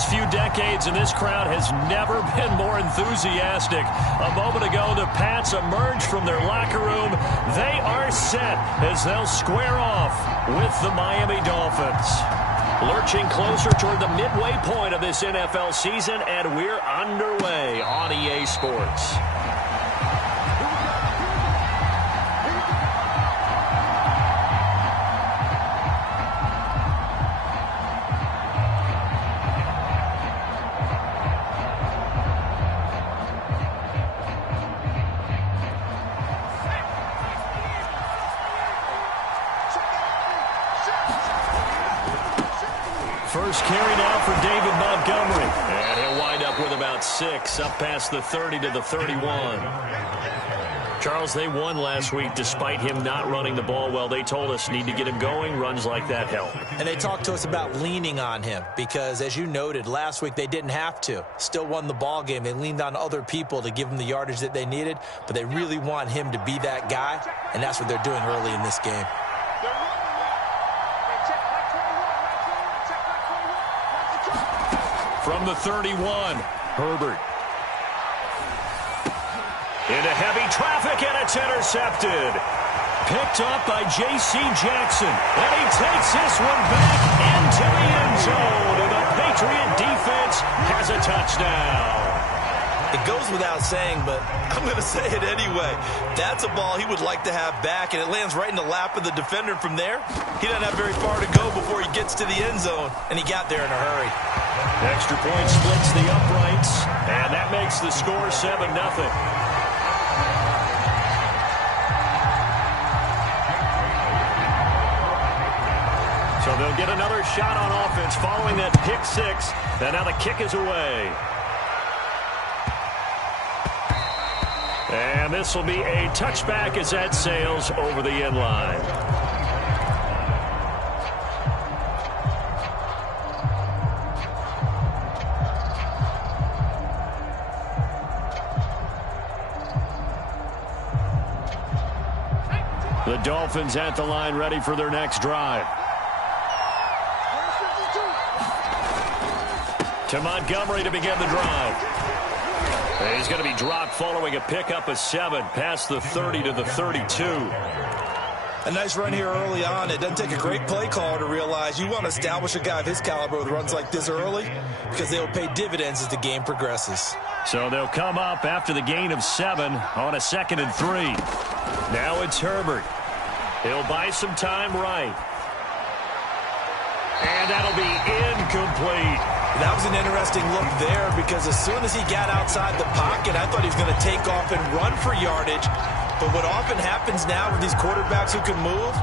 last few decades, and this crowd has never been more enthusiastic. A moment ago, the Pats emerged from their locker room. They are set as they'll square off with the Miami Dolphins. Lurching closer toward the midway point of this NFL season, and we're underway on EA Sports. First carry now for David Montgomery. And he'll wind up with about 6, up past the 30 to the 31. Charles, they won last week despite him not running the ball well. They told us need to get him going. Runs like that help. And they talked to us about leaning on him because, as you noted, last week they didn't have to. Still won the ball game. They leaned on other people to give them the yardage that they needed, but they really want him to be that guy, and that's what they're doing early in this game. From the 31, Herbert. Into heavy traffic, and it's intercepted. Picked up by J.C. Jackson. And he takes this one back into the end zone. And the Patriot defense has a touchdown. It goes without saying, but I'm going to say it anyway. That's a ball he would like to have back, and it lands right in the lap of the defender. From there, he doesn't have very far to go before he gets to the end zone, and he got there in a hurry. Extra point splits the uprights, and that makes the score 7-0. So they'll get another shot on offense following that pick 6, and now the kick is away. And this will be a touchback as that sails over the end line. The Dolphins at the line, ready for their next drive. To Montgomery to begin the drive. He's going to be dropped following a pickup of 7 past the 30 to the 32. A nice run here early on. It doesn't take a great play caller to realize you want to establish a guy of his caliber with runs like this early because they will pay dividends as the game progresses. So they'll come up after the gain of 7 on a 2nd and 3. Now it's Herbert. He'll buy some time right. And that'll be incomplete. That was an interesting look there because as soon as he got outside the pocket, I thought he was going to take off and run for yardage. But what often happens now with these quarterbacks who can move,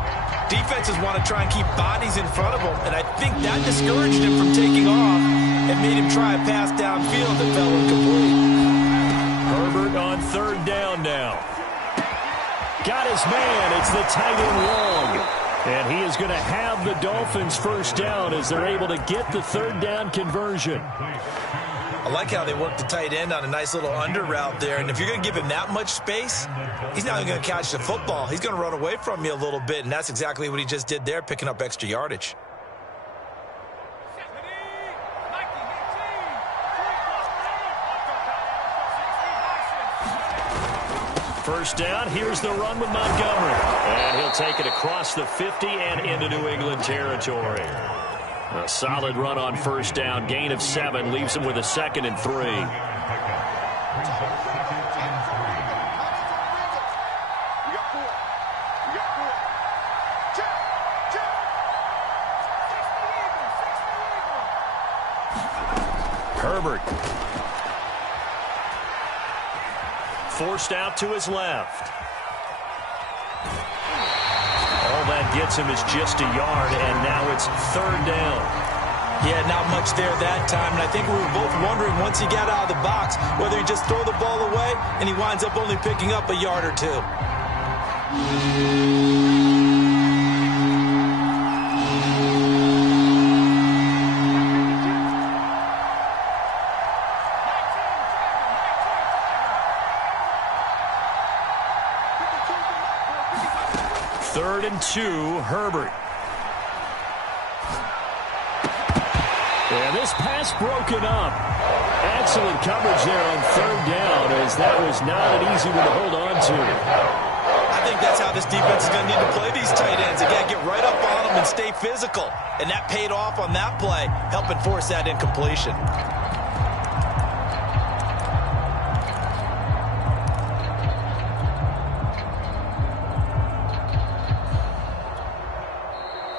defenses want to try and keep bodies in front of them. And I think that discouraged him from taking off and made him try a pass downfield that fell incomplete. Herbert on 3rd down now. Got his man. It's the tight end long. And he is going to have the Dolphins first down as they're able to get the 3rd down conversion. I like how they work the tight end on a nice little under route there. And if you're going to give him that much space, he's not even going to catch the football. He's going to run away from you a little bit, and that's exactly what he just did there, picking up extra yardage. First down, here's the run with Montgomery. And he'll take it across the 50 and into New England territory. A solid run on first down. Gain of 7 leaves him with a 2nd and 3. Herbert. Forced out to his left. All that gets him is just a yard, and now it's 3rd down. Yeah, not much there that time, and I think we were both wondering once he got out of the box whether he just throw the ball away, and he winds up only picking up a yard or 2. Third and 2, Herbert. And this pass broken up. Excellent coverage there on third down, as that was not an easy one to hold on to. I think that's how this defense is going to need to play these tight ends. Again, get right up on them and stay physical. And that paid off on that play, helping force that incompletion.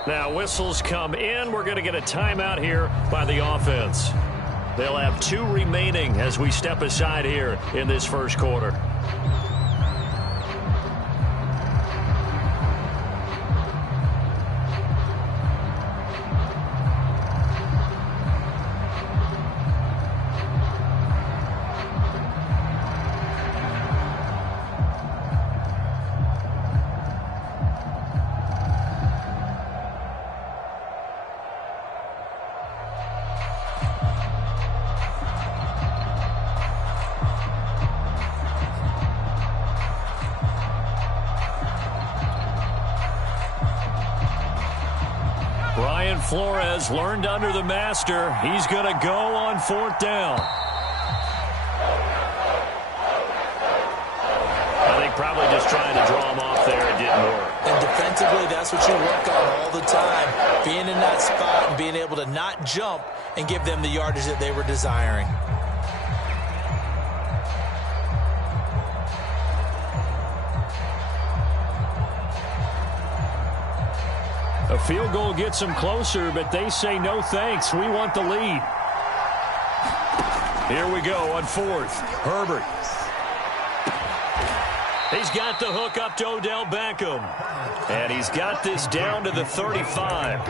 Now whistles come in. We're going to get a timeout here by the offense. They'll have 2 remaining as we step aside here in this first quarter. Brian Flores learned under the master. He's going to go on 4th down. I think probably just trying to draw him off there. It didn't work. And defensively, that's what you work on all the time. Being in that spot and being able to not jump and give them the yardage that they were desiring. A field goal gets them closer, but they say no thanks. We want the lead. Here we go on 4th. Herbert. He's got the hook up to Odell Beckham. And he's got this down to the 35.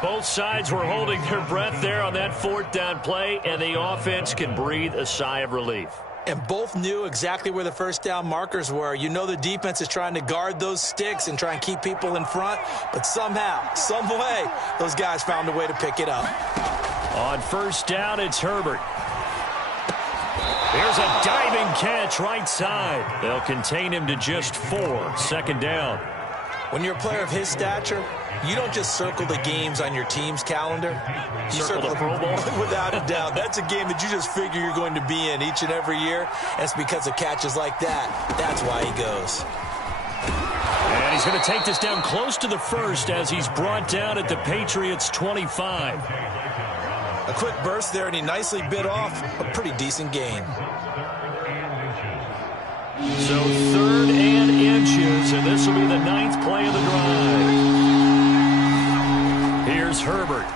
Both sides were holding their breath there on that 4th down play, and the offense can breathe a sigh of relief. And both knew exactly where the first down markers were. You know the defense is trying to guard those sticks and try and keep people in front. But somehow, some way, those guys found a way to pick it up. On 1st down, it's Herbert. Here's a diving catch right side. They'll contain him to just 4. 2nd down. When you're a player of his stature, you don't just circle the games on your team's calendar. You circle the Pro Bowl? Without a doubt. That's a game that you just figure you're going to be in each and every year. And it's because of catches like that. That's why he goes. And he's going to take this down close to the 1st as he's brought down at the Patriots' 25. A quick burst there, and he nicely bit off a pretty decent gain. So 3rd and inches, and this will be the 9th play of the drive. Here's Herbert.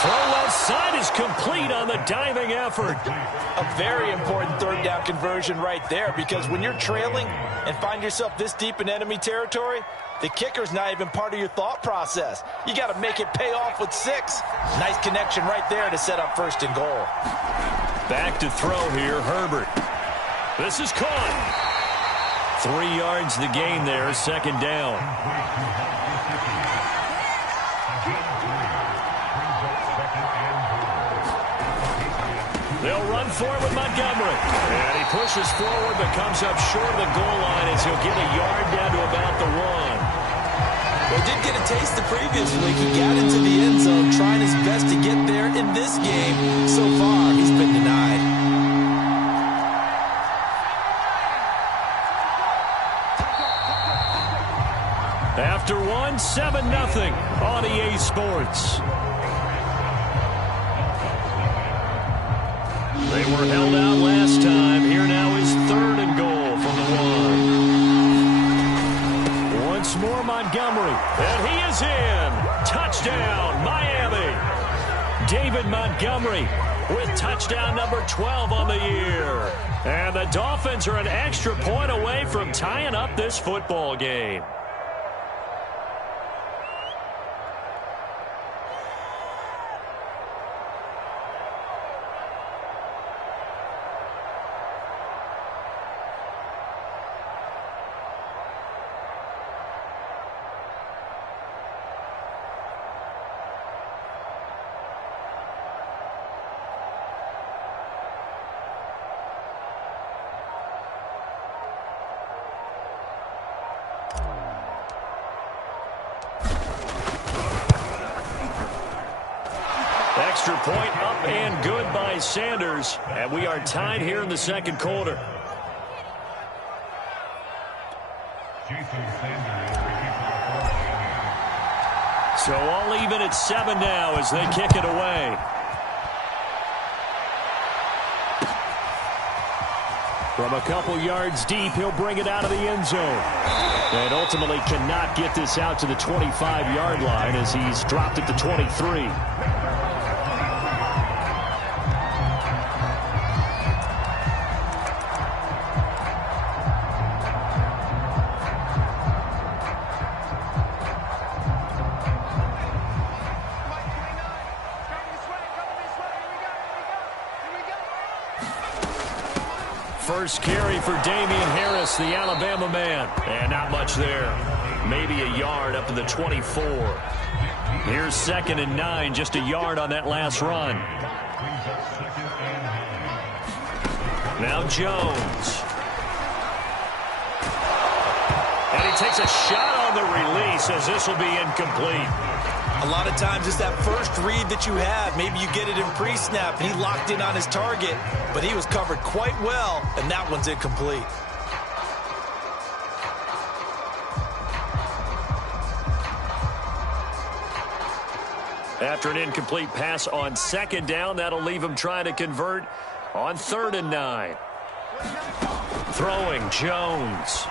Throw left side is complete on the diving effort. A very important 3rd down conversion right there, because when you're trailing and find yourself this deep in enemy territory, the kicker's not even part of your thought process. You got to make it pay off with 6. Nice connection right there to set up 1st and goal. Back to throw here, Herbert. This is caught. 3 yards the gain there, 2nd down. They'll run for it with Montgomery. And he pushes forward but comes up short of the goal line as he'll get a yard down to about the 1. Well, did get a taste the previous week. He got into the end zone trying his best to get there in this game. So far, he's been denied. After 1, 7-0 on EA Sports. They were held out last time. Here now is 3rd and goal from the 1. Once more Montgomery. And he is in. Touchdown, Miami. David Montgomery with touchdown number 12 on the year. And the Dolphins are an extra point away from tying up this football game. Extra point up and good by Sanders. And we are tied here in the second quarter. So all even at 7 now as they kick it away. From a couple yards deep, he'll bring it out of the end zone. And ultimately cannot get this out to the 25-yard line as he's dropped at the 23. First carry for Damian Harris, the Alabama man. And not much there. Maybe a yard up to the 24. Here's 2nd and 9, just a yard on that last run. Now Jones. And he takes a shot on the release as this will be incomplete. A lot of times it's that first read that you have. Maybe you get it in pre-snap, and he locked in on his target, but he was covered quite well, and that one's incomplete. After an incomplete pass on 2nd down, that'll leave him trying to convert on 3rd and 9. Throwing Jones.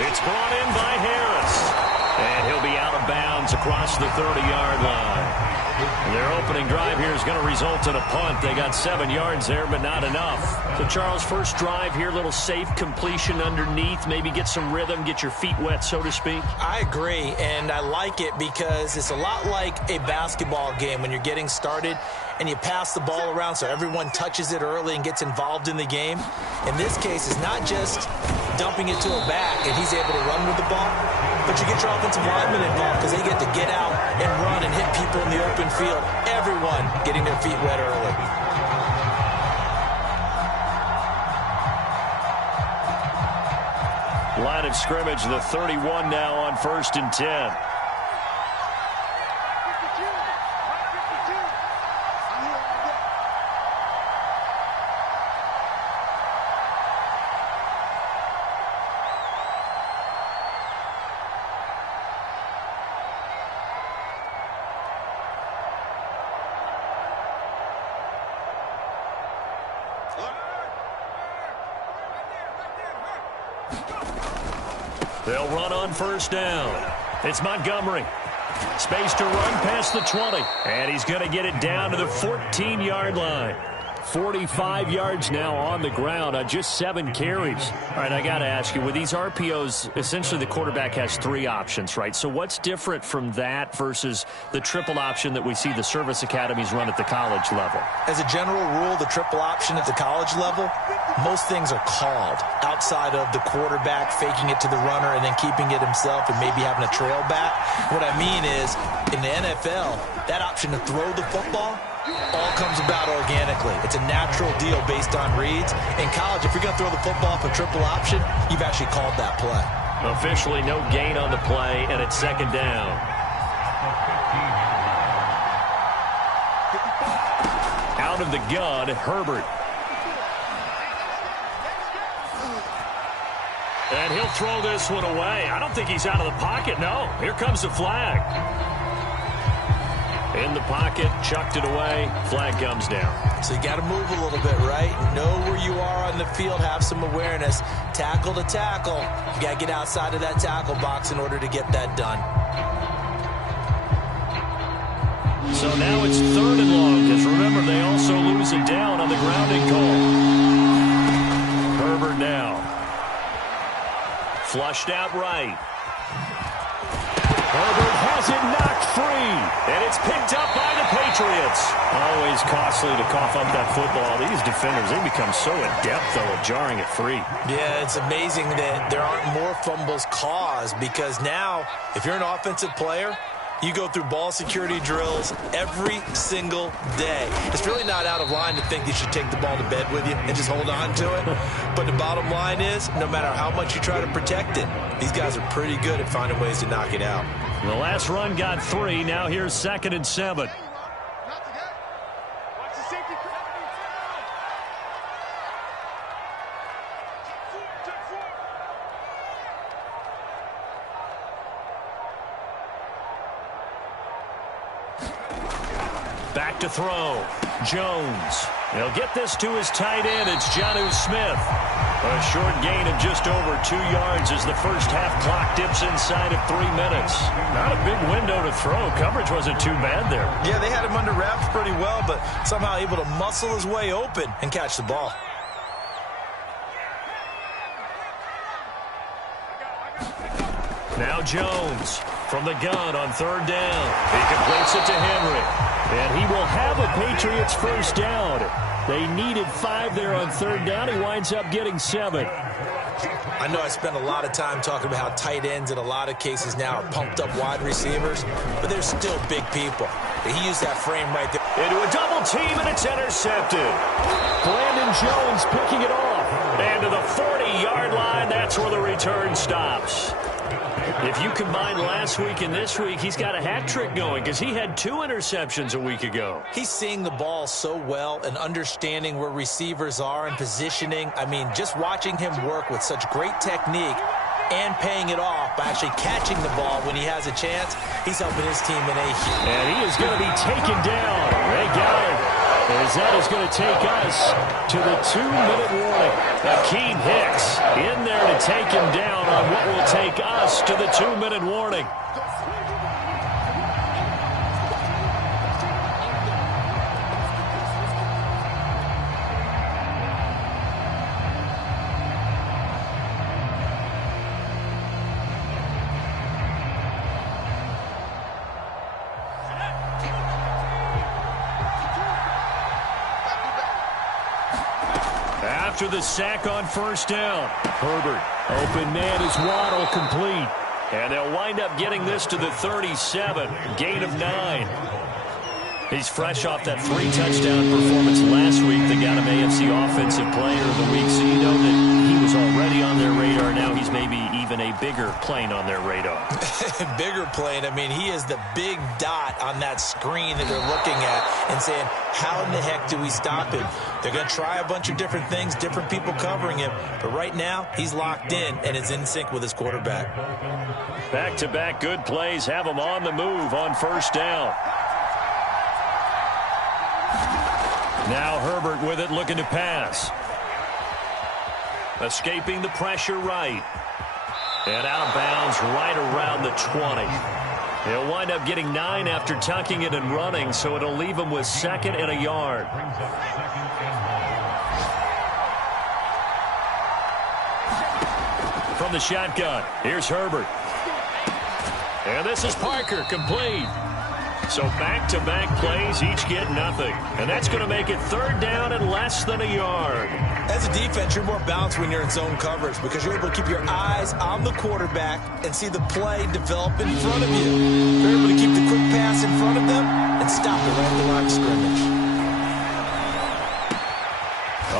It's brought in by Harris. And he'll be out of bounds across the 30-yard line. Their opening drive here is going to result in a punt. They got 7 yards there, but not enough. So, Charles, first drive here, little safe completion underneath. Maybe get some rhythm, get your feet wet, so to speak. I agree, and I like it because it's a lot like a basketball game when you're getting started and you pass the ball around so everyone touches it early and gets involved in the game. In this case, it's not just dumping it to a back and he's able to run with the ball, but you get your offensive linemen involved because they get to get out and run and hit people in the open field. Everyone getting their feet wet early. Line of scrimmage, the 31 now on 1st and 10. They'll run on 1st down. It's Montgomery. Space to run past the 20. And he's going to get it down to the 14-yard line. 45 yards now on the ground on just 7 carries. All right, I got to ask you, with these RPOs, essentially the quarterback has 3 options, right? So what's different from that versus the triple option that we see the service academies run at the college level? As a general rule, the triple option at the college level, most things are called outside of the quarterback faking it to the runner and then keeping it himself and maybe having a trail back. What I mean is, in the NFL, that option to throw the football all comes about organically. It's a natural deal based on reads. In college, if you're going to throw the football for triple option, you've actually called that play. Officially no gain on the play, and it's 2nd down. Out of the gun, Herbert. And he'll throw this one away. I don't think he's out of the pocket, no. Here comes the flag. In the pocket, chucked it away, flag comes down. So you got to move a little bit, right? Know where you are on the field, have some awareness. Tackle to tackle. You got to get outside of that tackle box in order to get that done. So now it's 3rd and long, because remember, they also lose it down on the grounding call. Herbert now. Flushed out right. Herbert has it knocked free, and it's picked up by the Patriots. Always costly to cough up that football. These defenders, they become so adept, though, at jarring it free. Yeah, it's amazing that there aren't more fumbles caused because now, if you're an offensive player, you go through ball security drills every single day. It's really not out of line to think you should take the ball to bed with you and just hold on to it. But the bottom line is, no matter how much you try to protect it, these guys are pretty good at finding ways to knock it out. The last run got 3. Now here's 2nd and 7. Back to throw. Jones. He'll get this to his tight end. It's Jonnu Smith. A short gain of just over 2 yards as the first half clock dips inside of 3 minutes. Not a big window to throw. Coverage wasn't too bad there. Yeah, they had him under wraps pretty well, but somehow able to muscle his way open and catch the ball. Now Jones from the gun on third down. He completes it to Henry. And he will have a Patriots first down. They needed 5 there on third down. He winds up getting 7. I know I spent a lot of time talking about how tight ends in a lot of cases now are pumped up wide receivers, but they're still big people. He used that frame right there. Into a double team, and it's intercepted. Brandon Jones picking it off. And to the 40-yard line, that's where the return stops. If you combine last week and this week, he's got a hat trick going because he had 2 interceptions a week ago. He's seeing the ball so well and understanding where receivers are and positioning. I mean, just watching him work with such great technique and paying it off by actually catching the ball when he has a chance, he's helping his team in a huge. And he is going to be taken down. They got him. As that is going to take us to the 2-minute warning. Akeem Hicks in there to take him down on what will take us to the 2-minute warning. After the sack on first down, Herbert, open man is Waddle, complete. And they'll wind up getting this to the 37, gain of 9. He's fresh off that 3-touchdown performance last week that got him AFC Offensive Player of the Week, so you know that he was already on their radar. Now he's maybe even a bigger plane on their radar. Bigger plane. I mean, he is the big dot on that screen that they're looking at and saying, how in the heck do we stop him? They're going to try a bunch of different things, different people covering him. But right now, he's locked in and is in sync with his quarterback. Back-to-back good plays have him on the move on first down. Now Herbert with it, looking to pass. Escaping the pressure right. And out of bounds right around the 20. He'll wind up getting 9 after tucking it and running, so it'll leave him with 2nd and a yard. From the shotgun, here's Herbert. And this is Parker, complete. So back-to-back plays, each get nothing. And that's going to make it 3rd down and less than a yard. As a defense, you're more balanced when you're in zone coverage because you're able to keep your eyes on the quarterback and see the play develop in front of you. You're able to keep the quick pass in front of them and stop it right at the line of scrimmage.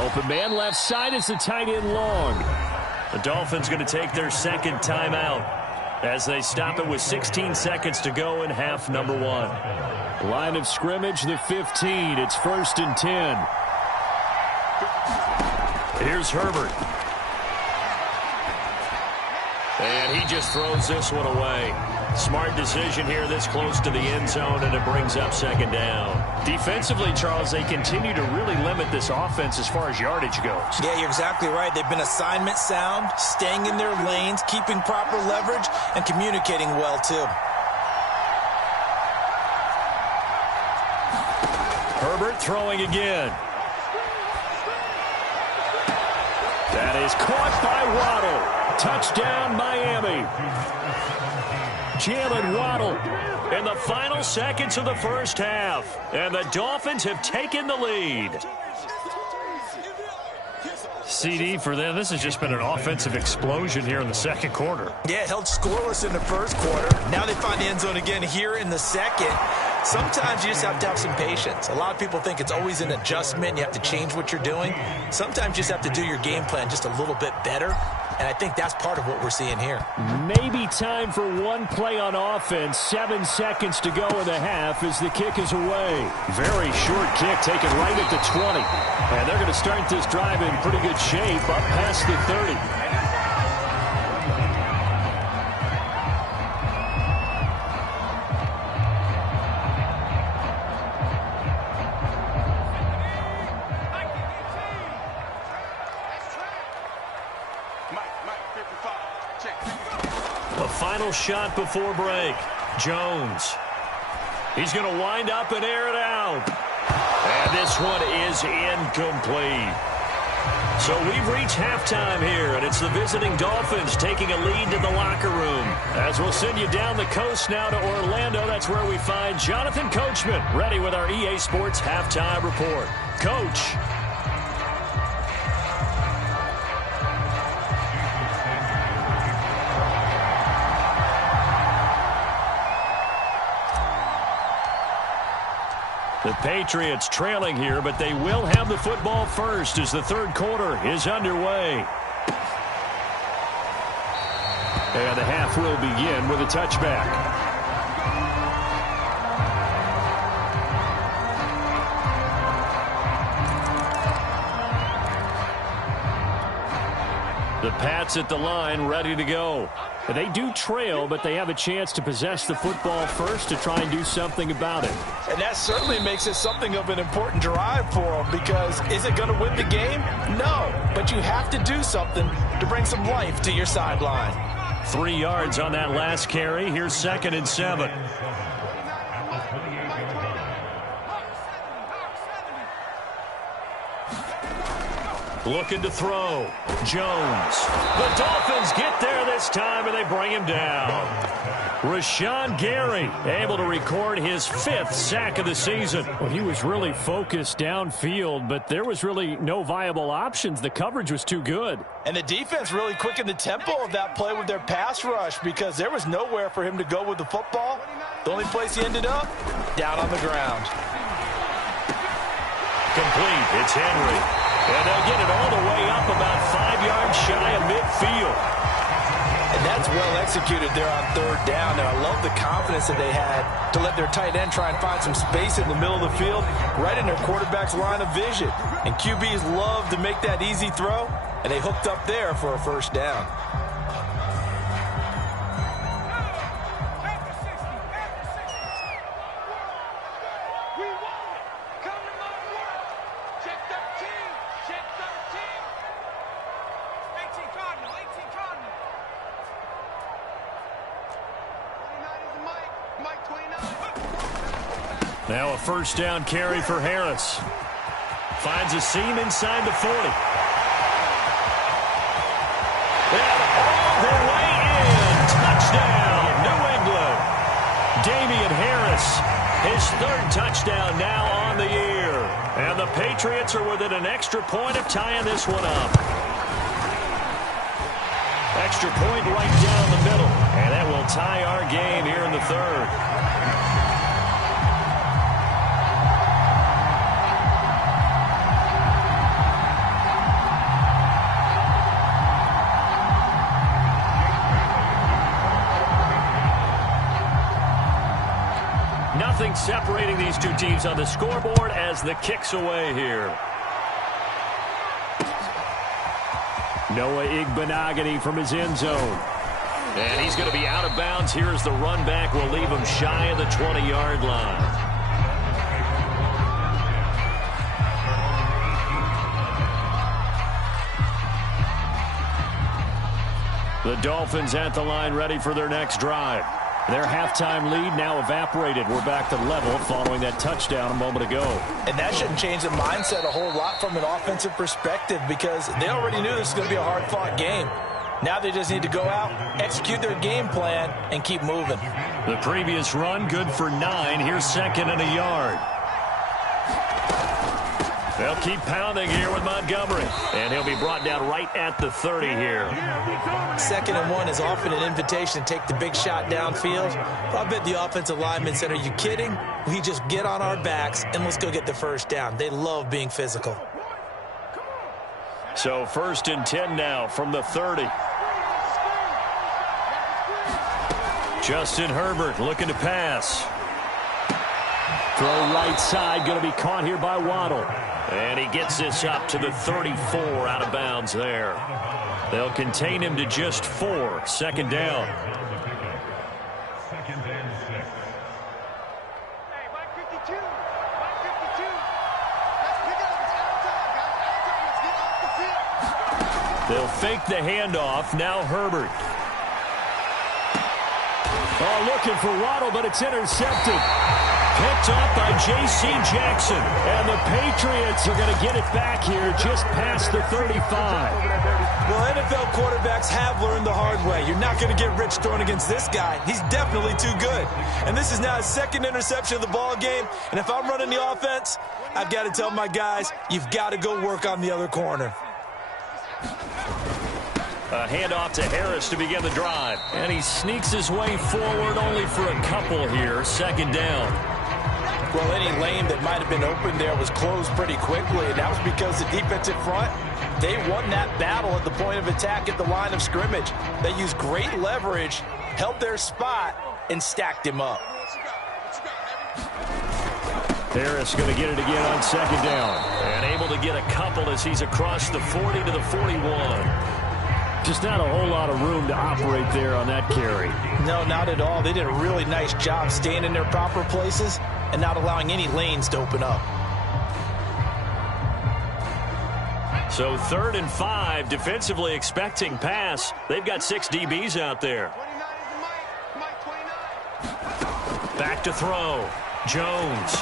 Open man left side is the tight end long. The Dolphins going to take their 2nd timeout as they stop it with 16 seconds to go in half number 1. Line of scrimmage, the 15. It's 1st and 10. Here's Herbert. And he just throws this one away. Smart decision here this close to the end zone, and it brings up 2nd down. Defensively, Charles, they continue to really limit this offense as far as yardage goes. Yeah, you're exactly right. They've been assignment sound, staying in their lanes, keeping proper leverage, and communicating well, too. Herbert throwing again. That is caught by Waddle. Touchdown, Miami. Jalen Waddle in the final seconds of the first half. And the Dolphins have taken the lead. CD for them, this has just been an offensive explosion here in the 2nd quarter. Yeah, held scoreless in the 1st quarter. Now they find the end zone again here in the 2nd. Sometimes you just have to have some patience. A lot of people think it's always an adjustment. You have to change what you're doing. Sometimes you just have to do your game plan just a little bit better. And I think that's part of what we're seeing here. Maybe time for one play on offense. 7 seconds to go in the half as the kick is away. Very short kick taken right at the 20. And they're going to start this drive in pretty good shape up past the 30. final shot before break. Jones. He's going to wind up and air it out. And this one is incomplete. So we've reached halftime here, and it's the visiting Dolphins taking a lead to the locker room. As we'll send you down the coast now to Orlando, that's where we find Jonathan Coachman, ready with our EA Sports Halftime Report. Coach. The Patriots trailing here, but they will have the football first as the third quarter is underway. And the half will begin with a touchback. The Pats at the line, ready to go. They do trail, but they have a chance to possess the football first to try and do something about it. And that certainly makes it something of an important drive for them, because is it going to win the game? No, but you have to do something to bring some life to your sideline. 3 yards on that last carry. Here's 2nd and 7. Looking to throw. Jones. The Dolphins get there this time, and they bring him down. Rashawn Gary able to record his 5th sack of the season. Well, he was really focused downfield, but there was really no viable options. The coverage was too good. And the defense really quickened the tempo of that play with their pass rush, because there was nowhere for him to go with the football. The only place he ended up, down on the ground. Complete. It's Henry. And they'll get it all the way up about 5 yards shy of midfield. And that's well executed there on 3rd down. And I love the confidence that they had to let their tight end try and find some space in the middle of the field, right in their quarterback's line of vision. And QBs love to make that easy throw, and they hooked up there for a 1st down. Now a 1st down carry for Harris. Finds a seam inside the 40. And all the way in. Touchdown, New England. Damian Harris, his 3rd touchdown now on the year. And the Patriots are within an extra point of tying this one up. Extra point right down the middle. And that will tie our game here in the 3rd. Nothing separating these two teams on the scoreboard as the kick's away here. Noah Igbenogany from his end zone. And he's going to be out of bounds here as the run back will leave him shy of the 20-yard line. The Dolphins at the line ready for their next drive. Their halftime lead now evaporated. We're back to level following that touchdown a moment ago. And that shouldn't change the mindset a whole lot from an offensive perspective, because they already knew this was going to be a hard-fought game. Now they just need to go out, execute their game plan, and keep moving. The previous run good for 9. Here's 2nd and a yard. They'll keep pounding here with Montgomery. And he'll be brought down right at the 30 here. 2nd and 1 is often an invitation to take the big shot downfield. But I bet the offensive lineman said, are you kidding? We just get on our backs and let's go get the 1st down. They love being physical. So 1st and 10 now from the 30. Justin Herbert looking to pass. Throw right side, going to be caught here by Waddle. And he gets this up to the 34, out of bounds there. They'll contain him to just 4. 2nd down. They'll fake the handoff. Now Herbert. Oh, looking for Waddle, but it's intercepted. Picked up by J.C. Jackson. And the Patriots are going to get it back here just past the 35. Well, NFL quarterbacks have learned the hard way. You're not going to get rich throwing against this guy. He's definitely too good. And this is now his second interception of the ball game. And if I'm running the offense, I've got to tell my guys, you've got to go work on the other corner. A handoff to Harris to begin the drive. And he sneaks his way forward only for a couple here. Second down. Well, any lane that might have been open there was closed pretty quickly, and that was because the defensive front, they won that battle at the point of attack at the line of scrimmage. They used great leverage, held their spot, and stacked him up. Harris going to get it again on second down. And able to get a couple as he's across the 40 to the 41. Just not a whole lot of room to operate there on that carry. No, not at all. They did a really nice job staying in their proper places and not allowing any lanes to open up. So 3rd and 5, defensively expecting pass. They've got 6 DBs out there. Back to throw. Jones.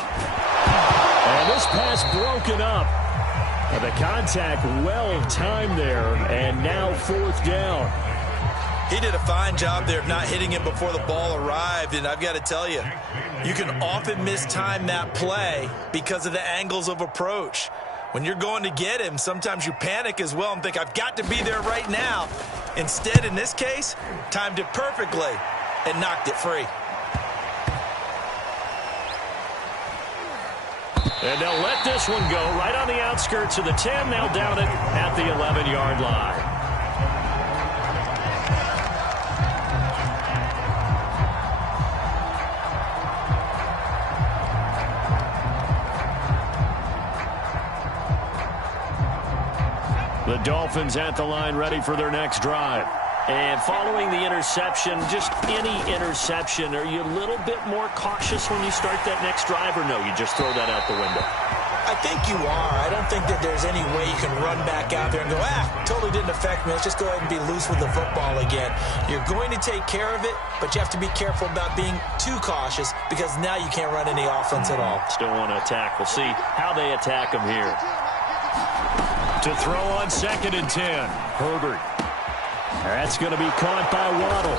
And this pass broken up. The contact well-timed there, and now 4th down. He did a fine job there of not hitting him before the ball arrived, and I've got to tell you, you can often mistime that play because of the angles of approach. When you're going to get him, sometimes you panic as well and think, I've got to be there right now. Instead, in this case, timed it perfectly and knocked it free. And they'll let this one go right on the outskirts of the 10. They'll down it at the 11-yard line. The Dolphins at the line ready for their next drive. And following the interception, just any interception, are you a little bit more cautious when you start that next drive, or no, you just throw that out the window? I think you are. I don't think that there's any way you can run back out there and go, totally didn't affect me. Let's just go ahead and be loose with the football again. You're going to take care of it, but you have to be careful about being too cautious because now you can't run any offense at all. Still want to attack. We'll see how they attack them here. To throw on 2nd and 10, Herbert. That's going to be caught by Waddle.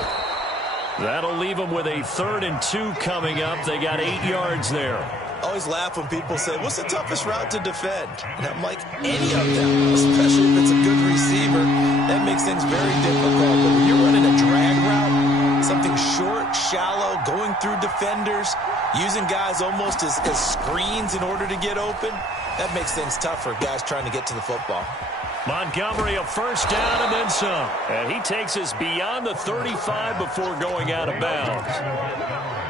That'll leave them with a 3rd and 2 coming up. They got 8 yards there. I always laugh when people say, what's the toughest route to defend? And I'm like, any of them, especially if it's a good receiver. That makes things very difficult. But when you're running a drag route, something short, shallow, going through defenders, using guys almost as screens in order to get open, that makes things tough for guys trying to get to the football. Montgomery, a 1st down and then some. And he takes us beyond the 35 before going out of bounds.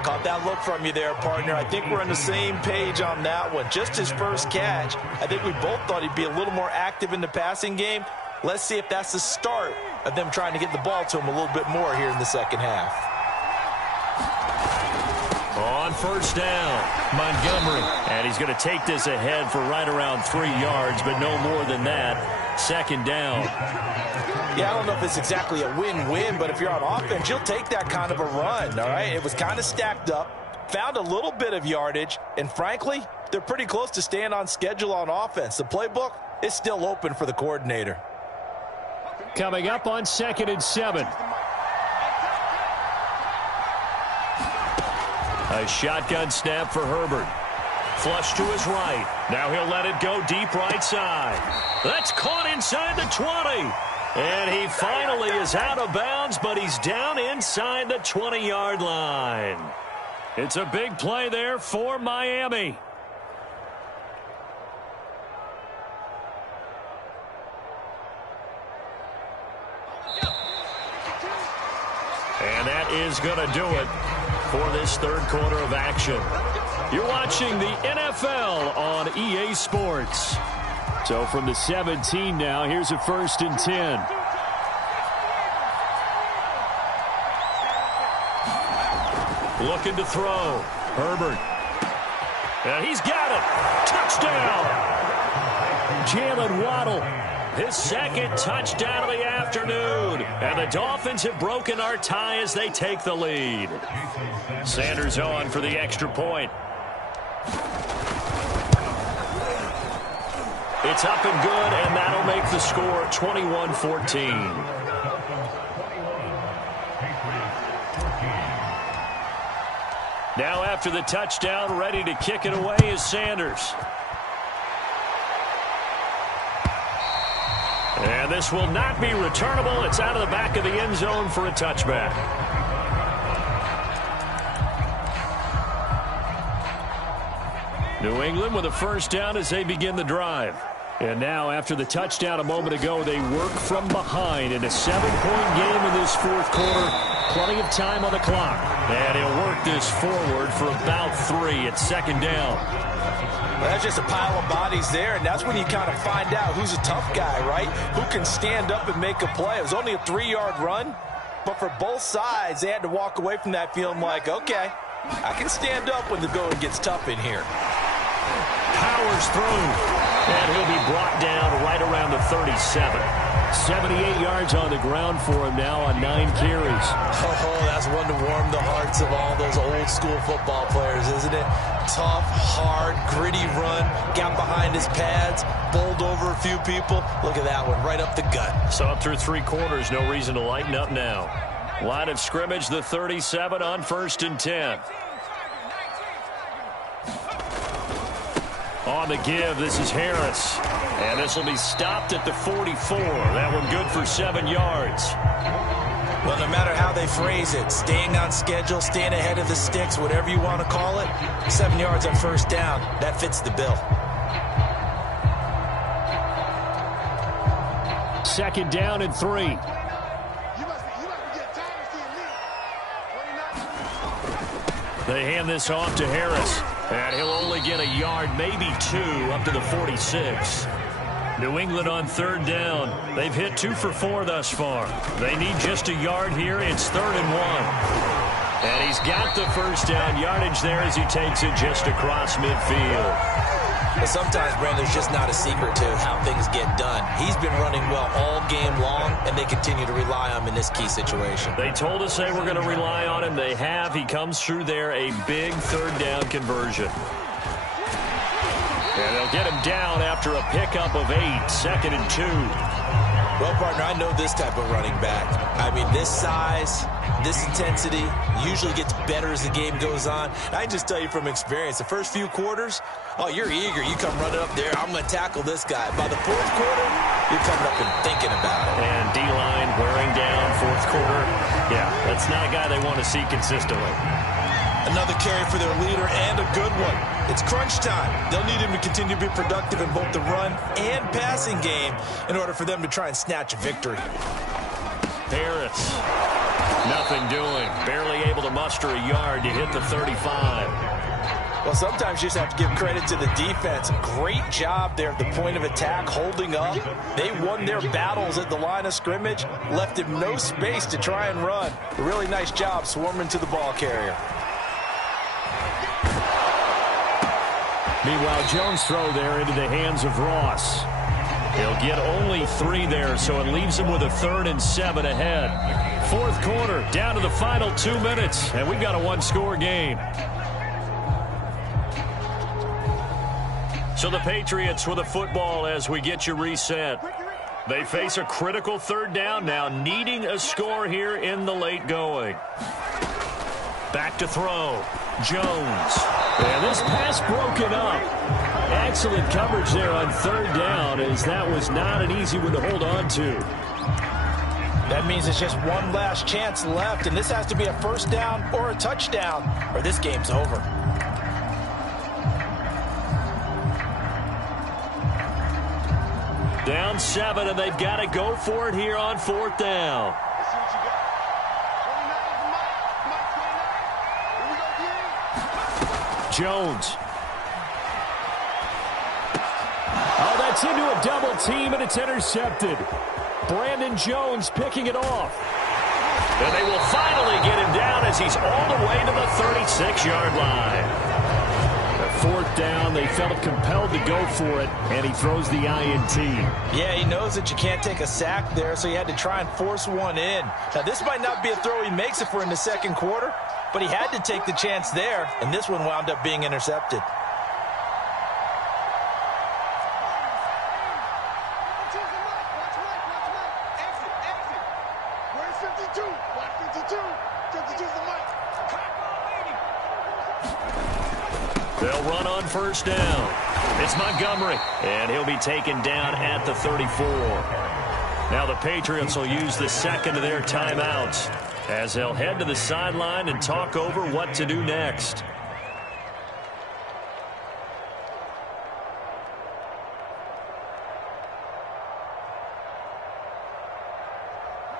Caught that look from you there, partner. I think we're on the same page on that one. Just his first catch. I think we both thought he'd be a little more active in the passing game. Let's see if that's the start of them trying to get the ball to him a little bit more here in the second half. On 1st down, Montgomery. And he's going to take this ahead for right around 3 yards, but no more than that. 2nd down. Yeah, I don't know if it's exactly a win-win, but if you're on offense, you'll take that kind of a run, all right? It was kind of stacked up, found a little bit of yardage, and frankly, they're pretty close to staying on schedule on offense. The playbook is still open for the coordinator. Coming up on 2nd and 7. A shotgun snap for Herbert. Flush to his right. Now he'll let it go deep right side. That's caught inside the 20. And he finally is out of bounds, but he's down inside the 20-yard line. It's a big play there for Miami. And that is going to do it for this 3rd quarter of action. You're watching the NFL on EA Sports. So from the 17 now, here's a 1st and 10. Looking to throw. Herbert. And he's got it. Touchdown. Jalen Waddle his second touchdown of the afternoon. And the Dolphins have broken our tie as they take the lead. Sanders on for the extra point. It's up and good, and that'll make the score 21-14. Now after the touchdown, ready to kick it away is Sanders. And this will not be returnable. It's out of the back of the end zone for a touchback. New England with a first down as they begin the drive. And now after the touchdown a moment ago, they work from behind in a 7-point game in this fourth quarter. Plenty of time on the clock. And he'll work this forward for about 3 at second down. Well, that's just a pile of bodies there, and that's when you kind of find out who's a tough guy, right? Who can stand up and make a play. It was only a 3-yard run, but for both sides, they had to walk away from that feeling like, okay, I can stand up when the going gets tough in here. Powers through. And he'll be brought down right around the 37. 78 yards on the ground for him now on 9 carries. Oh, that's one to warm the hearts of all those old-school football players, isn't it? Tough, hard, gritty run, got behind his pads, bowled over a few people. Look at that one, right up the gut. Saw it through 3 quarters, no reason to lighten up now. Line of scrimmage, the 37 on 1st and 10. On the give, this is Harris. And this will be stopped at the 44. That one good for 7 yards. Well, no matter how they phrase it, staying on schedule, staying ahead of the sticks, whatever you want to call it, 7 yards on first down, that fits the bill. Second down and 3. They hand this off to Harris. And he'll only get a yard, maybe 2, up to the 46. New England on 3rd down. They've hit 2 for 4 thus far. They need just a yard here. It's 3rd and 1. And he's got the first down yardage there as he takes it just across midfield. But sometimes, Brandon, there's just not a secret to how things get done. He's been running well all game long, and they continue to rely on him in this key situation. They told us they were going to rely on him. They have. He comes through there, a big 3rd down conversion. And they'll get him down after a pickup of 8, 2nd and 2. Well, partner, I know this type of running back. I mean, this size, this intensity usually gets better as the game goes on. I can just tell you from experience, the first few quarters, oh, you're eager. You come running up there, I'm going to tackle this guy. By the 4th quarter, you're coming up and thinking about it. And D-line wearing down 4th quarter. Yeah, that's not a guy they want to see consistently. Another carry for their leader and a good one. It's crunch time. They'll need him to continue to be productive in both the run and passing game in order for them to try and snatch a victory. Harris, nothing doing. Barely able to muster a yard to hit the 35. Well, sometimes you just have to give credit to the defense. Great job there at the point of attack, holding up. They won their battles at the line of scrimmage, left him no space to try and run. A really nice job swarming to the ball carrier. Meanwhile, Jones' throw there into the hands of Ross. He'll get only 3 there, so it leaves him with a 3rd and 7 ahead. 4th quarter, down to the final 2 minutes, and we've got a 1-score game. So the Patriots with a football as we get you reset. They face a critical 3rd down now, needing a score here in the late going. Back to throw. Jones. And this pass broken up. Excellent coverage there on 3rd down, as that was not an easy one to hold on to. That means it's just one last chance left, and this has to be a first down or a touchdown, or this game's over. Down 7, and they've got to go for it here on 4th down. Jones. Oh, that's into a double team, and it's intercepted. Brandon Jones picking it off. And they will finally get him down as he's all the way to the 36-yard line. A 4th down. They felt compelled to go for it, and he throws the INT. Yeah, he knows that you can't take a sack there, so he had to try and force one in. Now, this might not be a throw he makes if we're in the second quarter, but he had to take the chance there, and this one wound up being intercepted. They'll run on 1st down. It's Montgomery, and he'll be taken down at the 34. Now the Patriots will use the second of their timeouts as they'll head to the sideline and talk over what to do next.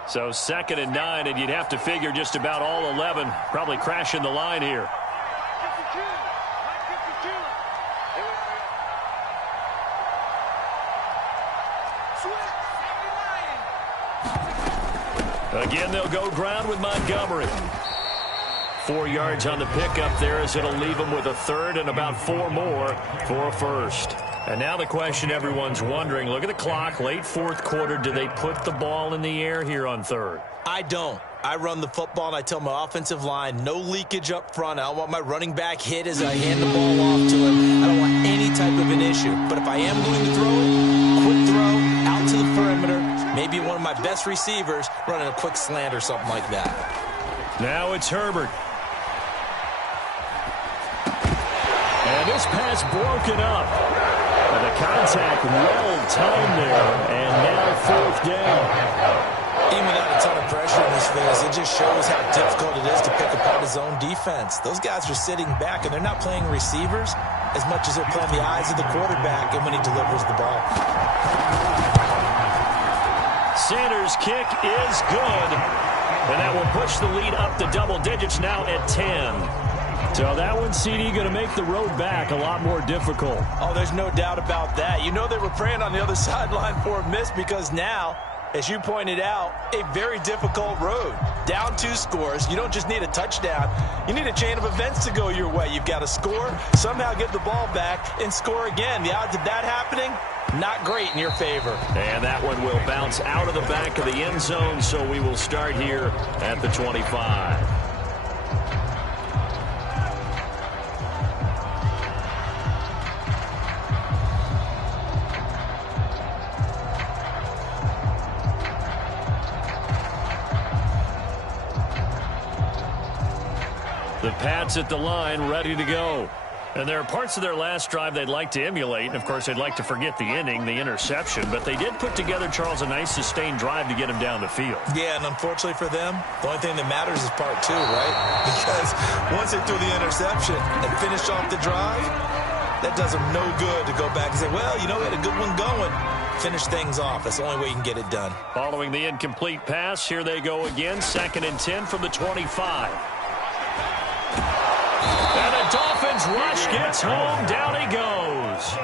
So 2nd and 9, and you'd have to figure just about all 11 probably crashing the line here. Again, they'll go ground with Montgomery. 4 yards on the pickup there as it'll leave them with a 3rd and about 4 more for a 1st. And now the question everyone's wondering, look at the clock, late 4th quarter, do they put the ball in the air here on 3rd? I don't. I run the football and I tell my offensive line, no leakage up front. I don't want my running back hit as I hand the ball off to him. I don't want any type of an issue. But if I am going to throw it, quick throw, out to the perimeter, maybe one of my best receivers running a quick slant or something like that. Now it's Herbert. And this pass broken up. And the contact well timed there. And now 4th down. Even without a ton of pressure in his face, it just shows how difficult it is to pick apart his own defense. Those guys are sitting back, and they're not playing receivers as much as they're playing the eyes of the quarterback and when he delivers the ball. Sanders' kick is good. And that will push the lead up to double digits now at 10. So that one, CD, going to make the road back a lot more difficult. Oh, there's no doubt about that. You know they were praying on the other sideline for a miss because now, as you pointed out, a very difficult road. Down 2 scores. You don't just need a touchdown. You need a chain of events to go your way. You've got to score, somehow get the ball back, and score again. The odds of that happening, not great in your favor. And that one will bounce out of the back of the end zone, so we will start here at the 25. The Pats at the line, ready to go. And there are parts of their last drive they'd like to emulate. And, of course, they'd like to forget the inning, the interception. But they did put together, Charles, a nice sustained drive to get him down the field. Yeah, and unfortunately for them, the only thing that matters is part 2, right? Because once they threw the interception and finished off the drive, that does them no good to go back and say, well, you know, we had a good one going. Finish things off. That's the only way you can get it done. Following the incomplete pass, here they go again. 2nd and 10 from the 25. And the Dolphins rush gets home. Down he goes.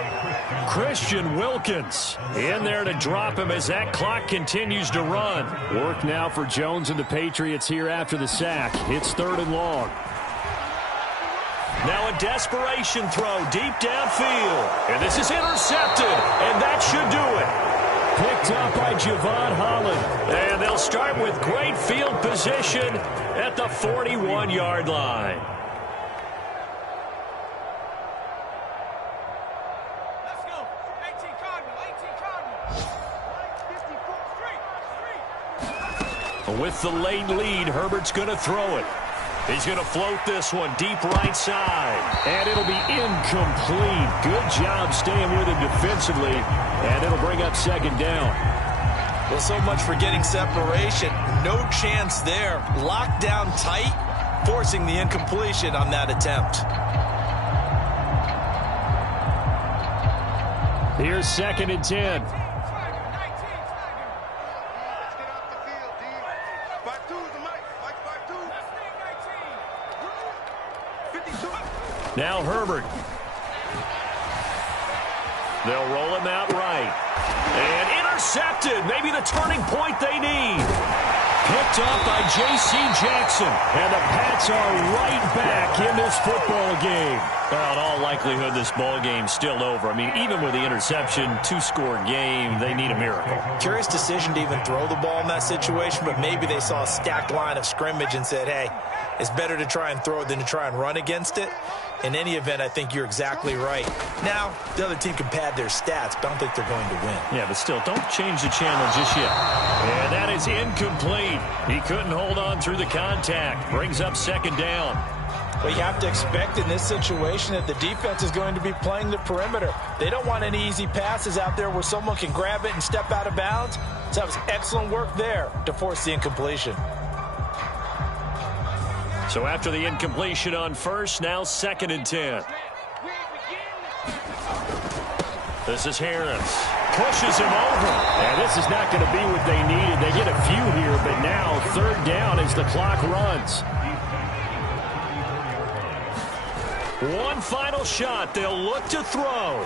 Christian Wilkins in there to drop him as that clock continues to run. Work now for Jones and the Patriots here after the sack. It's 3rd and long. Now a desperation throw deep downfield. And this is intercepted. And that should do it. Picked up by Javon Holland. And they'll start with great field position at the 41-yard line. With the late lead, Herbert's going to throw it. He's going to float this one deep right side. And it'll be incomplete. Good job staying with him defensively. And it'll bring up 2nd down. Well, so much for getting separation. No chance there. Locked down tight, forcing the incompletion on that attempt. Here's 2nd and 10. Now Herbert. They'll roll him out right. And intercepted. Maybe the turning point they need. Picked up by J.C. Jackson. And the Pats are right back in this football game. Well, in all likelihood, this ball game's still over. I mean, even with the interception, two-score game, they need a miracle. Curious decision to even throw the ball in that situation, but maybe they saw a stacked line of scrimmage and said, hey, it's better to try and throw it than to try and run against it. In any event, I think you're exactly right. Now, the other team can pad their stats, but I don't think they're going to win. Yeah, but still, don't change the channel just yet. And that is incomplete. He couldn't hold on through the contact. Brings up second down. Well, you have to expect in this situation that the defense is going to be playing the perimeter. They don't want any easy passes out there where someone can grab it and step out of bounds. So that was excellent work there to force the incompletion. So after the incompletion on first, now 2nd and 10. This is Harris. Pushes him over. And this is not going to be what they needed. They get a few here, but now 3rd down as the clock runs. One final shot. They'll look to throw.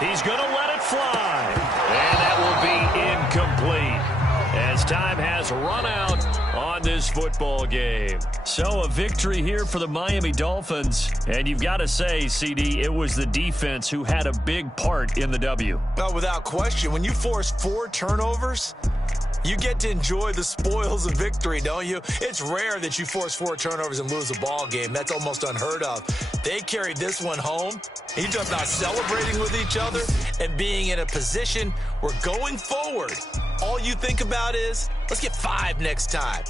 He's going to let it fly. And that will be incomplete as time has run out on this football game. So a victory here for the Miami Dolphins. And you've got to say, CD, it was the defense who had a big part in the W. No, without question. When you force 4 turnovers, you get to enjoy the spoils of victory, don't you? It's rare that you force 4 turnovers and lose a ball game. That's almost unheard of. They carried this one home. You talk about celebrating with each other and being in a position where going forward, all you think about is, let's get 5 next time.